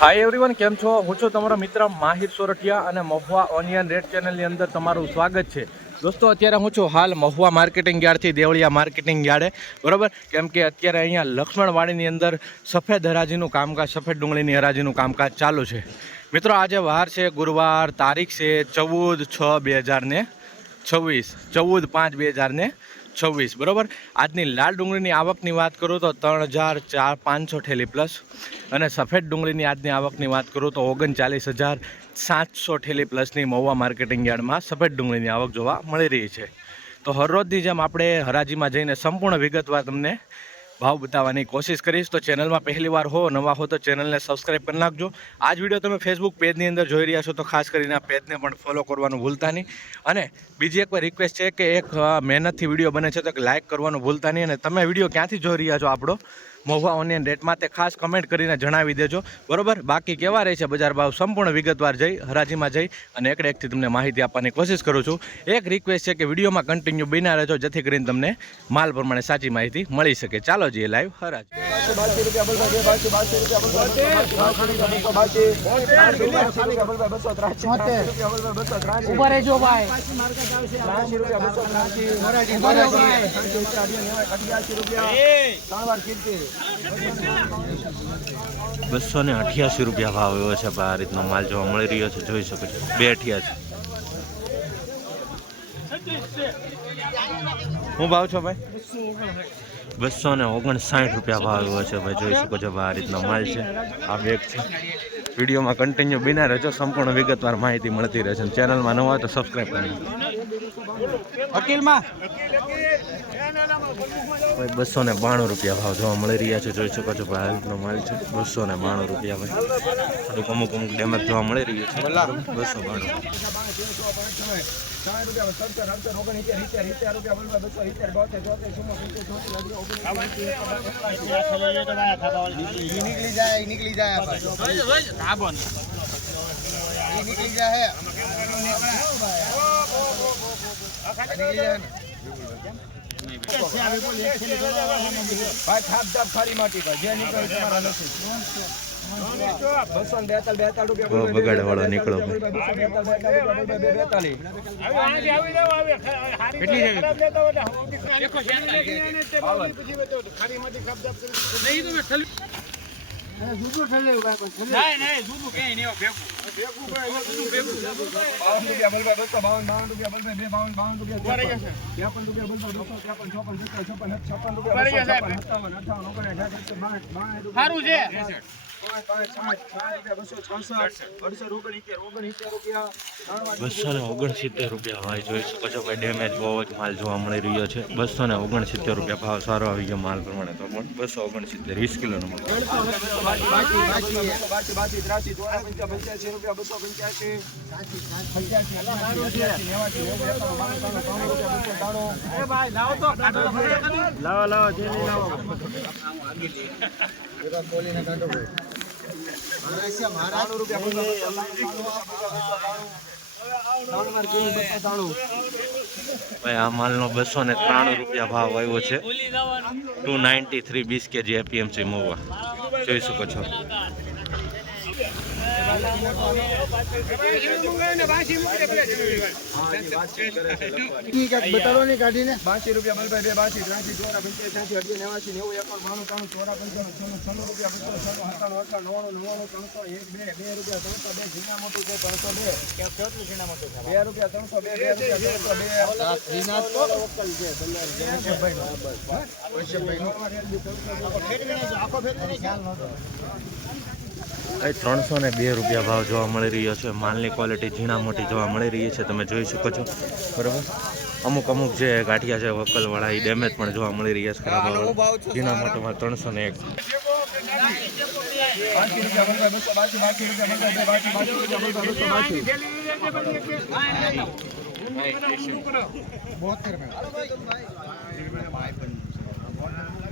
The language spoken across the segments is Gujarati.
હાય એવરીવન, કેમ છો? હું છું તમારો મિત્ર માહિર સોરઠિયા અને મહુવા ઓનિયન રેટ ચેનલની અંદર તમારું સ્વાગત છે. દોસ્તો, અત્યારે હું છું હાલ મહુવા માર્કેટિંગ યાર્ડથી દેવળિયા માર્કેટિંગ યાર્ડે, બરાબર. કેમ કે અત્યારે અહીંયા લક્ષ્મણવાડીની અંદર સફેદ હરાજીનું કામકાજ, સફેદ ડુંગળીની હરાજીનું કામકાજ ચાલુ છે. મિત્રો, આજે વાર છે ગુરુવાર, તારીખ છે 14/6/2026, 14/5/2026, બરાબર. આજની લાલ ડુંગળીની આવકની વાત કરું તો 3,500 ઠેલી પ્લસ, અને સફેદ ડુંગળીની આજની આવકની વાત કરું તો 39,700 ઠેલી પ્લસની મહુવા માર્કેટિંગ યાર્ડમાં સફેદ ડુંગળીની આવક જોવા મળી રહી છે. તો હરરોજની જેમ આપણે હરાજીમાં જઈને સંપૂર્ણ વિગતવાર તમને ભાવ બતાવવાની કોશિશ કરીશ. તો ચેનલમાં પહેલી વાર હો, નવા હો તો ચેનલને સબસ્ક્રાઈબ કરી નાખજો. આ જ વિડીયો તમે ફેસબુક પેજની અંદર જોઈ રહ્યા છો તો ખાસ કરીને આ પેજને પણ ફોલો કરવાનું ભૂલતા નહીં. અને બીજી એક વાર રિક્વેસ્ટ છે કે એક મહેનતથી વિડીયો બને છે તો લાઇક કરવાનું ભૂલતા નહીં. અને તમે વિડીયો ક્યાંથી જોઈ રહ્યા છો આપણો મહુવા ઓનિયન રેટમાં તે ખાસ કમેન્ટ કરીને જણાવી દેજો, બરાબર. બાકી કેવા રહે છે બજાર ભાવ સંપૂર્ણ વિગતવાર જઈ હરાજીમાં જઈ અને એકથી તમને માહિતી આપવાની કોશિશ કરું છું. એક રિક્વેસ્ટ છે કે વિડીયોમાં કન્ટિન્યુ બન્યા રહેજો, જેથી કરીને તમને માલ પ્રમાણે સાચી માહિતી મળી શકે. ચાલો જઈએ લાઈવ હરાજી. ₹288 ભાવ એવો છે. આ રીતનો માલ જોવા મળી રહ્યો છે, જોઈ શકો છો. 288 શું ભાવ છો ભાઈ? ₹259 ભાવ એવો છે ભાઈ, જોઈ શકો છો. આ રીતનો માલ છે. આ બેગ છે. વિડીયોમાં કન્ટિન્યુ બિના રહેજો, સંપૂર્ણ વિગતવાર માહિતી મળતી રહેશે. ચેનલમાં નવા હોય તો સબસ્ક્રાઈબ કરી વકીલમાં ₹292 ભાવ જોવા મળી રહ્યા છે, જોઈ શકો છો. ભાઈ આ રીતનો માલ છે. ₹292 ભાઈ. થોડુંક અમુક ડેમેજ જોવા મળી રહ્યું છે. 292 निकली जाए भाई थाप थाप खारी माटी का जे निकल तुम्हारा नसीब ₹242 બગાડ વાળો નીકળો ₹269 ભાઈ, જોઈ શકો છો. ભાઈ ડેમેજ બહુ જ માલ જોવા મળી રહ્યો છે. ₹269 ભાવ સારો આવી ગયો માલ પ્રમાણે. તો પણ 269 20 કિલોનો માલ. ભાઈ આ માલનો ₹293 ભાવ આવ્યો છે. 293 20 kg APMC મહુવા, જોઈ શકો છો. बताओ नहीं काटी ने ₹82 ₹302 ભાવ જોવા મળી રહ્યો છે. માલની ક્વોલિટી ઝીણા મોટી જોવા મળી રહી છે, તમે જોઈ શકો છો, બરાબર. અમુક જે ગાંઠિયા છે વકલવાળા, એ ડેમેજ પણ જોવા મળી રહ્યા છે. ખરાબ ઝીણા મોટામાં 301. ₹72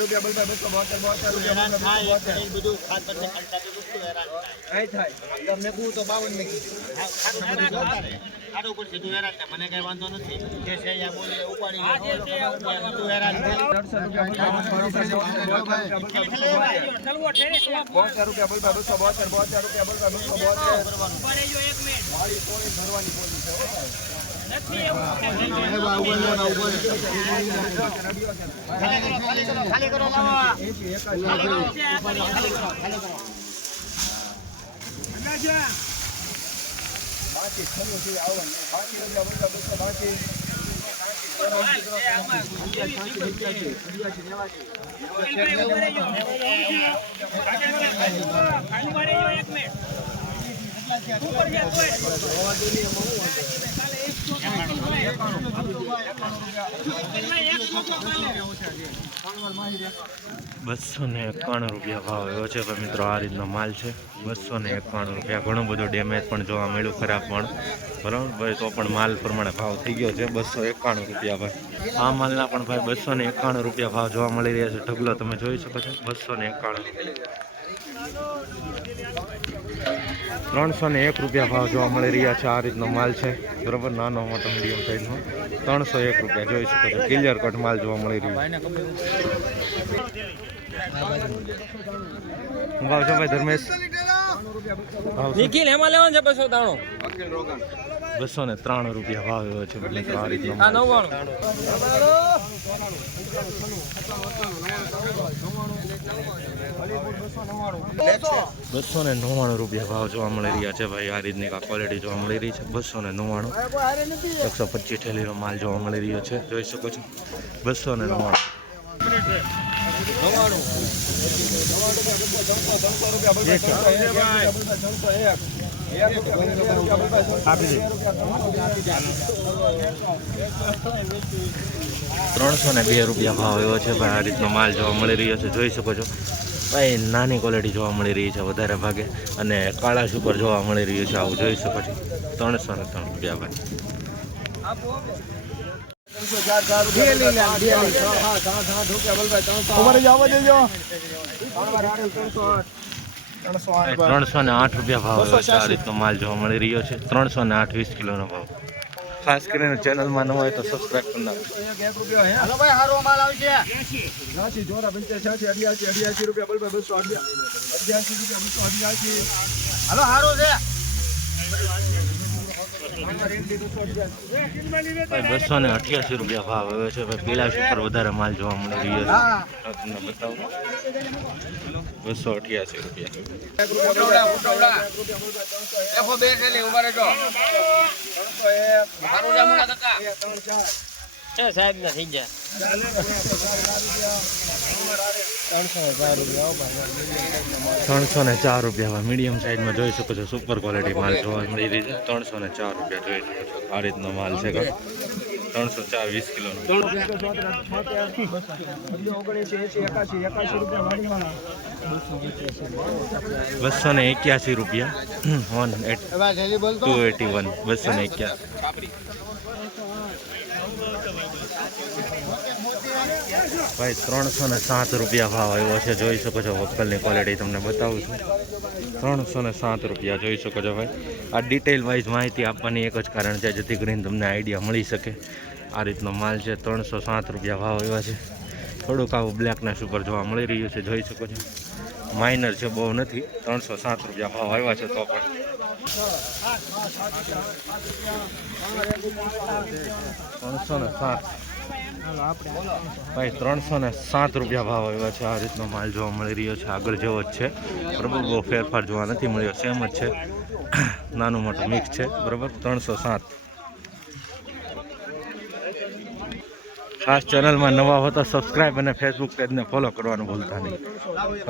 રૂપિયા બોલ ભાઈ 272 રૂપિયા અહીં થાય તમને કહું તો 52 ને આડું પર સીધું હેરાન થાય મને કઈ વાંધો નથી જે છે અહીંયા બોલી ઉપાડી તું હેરાન થાય 272 રૂપિયા બોલ ભાઈ 272 રૂપિયા બોલ ભાઈ 272 ખાલી કરો લાવો બાકી ખરું છે આવવાનું બાકી રૂપિયા બોલ બસો ને 51 રૂપિયા ભાવ એવો છે ભાઈ મિત્રો. આ રીતનો માલ છે 251 રૂપિયા. ઘણું બધું ડેમેજ પણ જોવા મળ્યું, ખરાબ પણ, બરાબર ભાઈ. તો પણ માલ પ્રમાણે ભાવ થઈ ગયો છે 251 રૂપિયા ભાઈ. આ માલના પણ ભાઈ 251 રૂપિયા ભાવ જોવા મળી રહ્યા છે. ઢગલો તમે જોઈ શકો છો 251 301 રૂપિયા ભાવ જોવા મળી રહ્યા છે. આ રીતનો માલ છે, બરાબર. નાનો મોટો મીડિયમ સાઈઝનો 301 રૂપિયા જોઈ શકો છો. ક્લિયર કટ માલ જોવા મળી રહ્યો છે. ભાવ છે ભાઈ ધર્મેશ? નિખિલ એમાં લેવાનું છે 293 203 રૂપિયા ભાવ એવો છે મિત્રો. આ રીતનો માલ. 299 રૂપિયા ભાવ જોવા મળી રહ્યા છે ભાઈ. આ રીતની ક્વોલિટી જોવા મળી રહી છે 299. 125 થેલીનો માલ જોવા મળી રહ્યો છે, જોઈ શકો છો 299. ₹302 ભાવ એવો છે ભાઈ. આ રીતનો માલ જોવા મળી રહ્યો છે, જોઈ શકો છો ભાઈ. નાની ક્વોલિટી જોવા મળી રહી છે વધારે ભાગે, અને કાળા સુપર જોવા મળી રહ્યું છે, આવું જોઈ શકો છો. 303 રૂપિયા ભાઈ. ₹308 ભાવ એવો છે. આ રીતનો માલ જોવા મળી રહ્યો છે 308 20 કિલોનો ભાવ. ખાસ કરીને ચેનલમાં ન હોય તો સબસ્ક્રાઇબ કરી નાખો. હાલો ભાઈ હારો માલ આવશે રૂપિયા બોલ ભાઈ 288 હાલો હારો છે ભાઈ 288 રૂપિયા ભાવ આવ્યો છે ભાઈ. પીલા ઉપર વધારે માલ જોવા મળી રહ્યો છે, તમને બતાવું. 288 રૂપિયા. સાહેબ ના થઈ ગયા 304 રૂપિયા. મીડિયમ સાઈઝમાં જોઈ શકો છો, સુપર ક્વોલિટી માલ જોવા મળી રહી છે. 304 રૂપિયા જોઈ શકો છો. આ રીતનો માલ છે 304 20 કિલોનો. 281 રૂપિયા. 281 281. ભાઈ 307 રૂપિયા ભાવ આવ્યો છે, જોઈ શકો છો. વોકલની ક્વોલિટી તમને બતાવું છું. 307 રૂપિયા જોઈ શકો છો ભાઈ. આ ડિટેલ વાઇઝ માહિતી આપવાની એક જ કારણ છે, જેથી કરીને તમને આઈડિયા મળી શકે. આ રીતનો માલ છે 307 રૂપિયા ભાવ આવ્યા છે. થોડુંક આવું બ્લેકનેસ ઉપર જોવા મળી રહ્યું છે, જોઈ શકો છો. માઇનર છે, બહુ નથી. 307 રૂપિયા ભાવ આવ્યા છે. તો પણ 307 ભાઈ 307 રૂપિયા ભાવ આવ્યા છે. આ રીતનો માલ જોવા મળી રહ્યો છે. આગળ જેવો જ છે, બરાબર. બહુ ફેરફાર જોવા નથી મળ્યો, સેમ જ છે. નાનું મોટું મિક્સ છે, બરાબર. 307. ખાસ ચેનલમાં નવા હો તો સબસ્ક્રાઈબ અને ફેસબુક પેજને ફોલો કરવાનું ભૂલતા નહીં.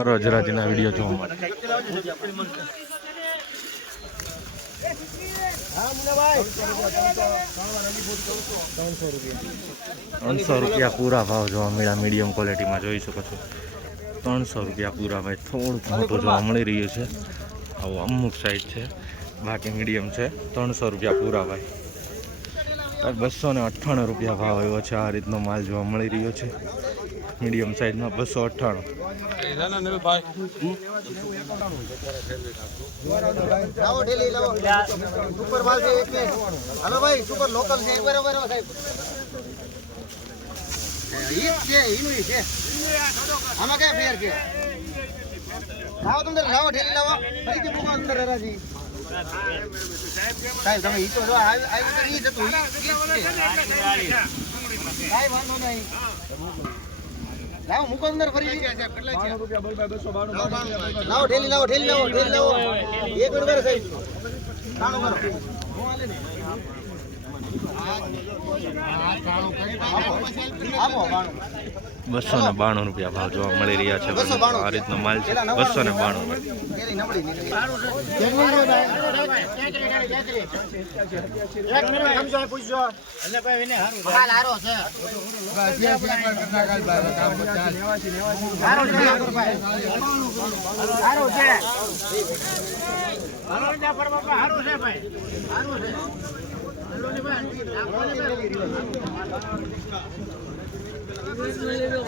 રોજ રાજીના વિડીયો જોવા માટે. 300 રૂપિયા પૂરા ભાવ જોવા મળ્યા. મીડિયમ ક્વોલિટીમાં જોઈ શકો છો. 300 રૂપિયા પૂરા ભાઈ. થોડુંક મોટું જોવા મળી રહ્યું છે, આવું અમુક સાઈઝ છે, બાકી મીડિયમ છે. 300 રૂપિયા પૂરા ભાઈ. 298 રૂપિયા ભાવ આવ્યો છે. આ રીતનો માલ જોવા મળી રહ્યો છે. મીડિયમ સાઇઝમાં 298. લાવો ઢેલી લાવો સુપર માલ છે એક મિનિટ હાલો ભાઈ સુપર લોકલ છે બરાબર સાહેબ ઈ છે ઈનું છે આમાં ક્યાં ફેર છે લાવો તમે લાવો ઢેલી લાવો ફરીથી મૂકો અંદર હરાજી સાહેબ તમે ઈ તો જો આવી તો ઈ જ હતું કાંઈ વાંધો નહીં લાવો મૂકો અંદર ફરી લાવો ઢેલી લાવો ઢેલી લાવો ઢેલી લાવો એક મિનિટ બરાબર સાહેબ કાણો કરો આપો 292 રૂપિયા ભાવ જોવા મળી રહ્યા છે. આ રીતનો માલ છે 292.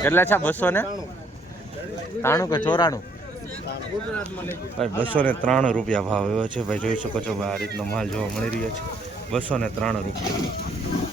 કેટલા છે 293 કે 94? ભાઈ 293 રૂપિયા ભાવ એવો છે ભાઈ, જોઈ શકો છો ભાઈ. આ રીતનો માલ જોવા મળી રહ્યો છે 293 રૂપિયા.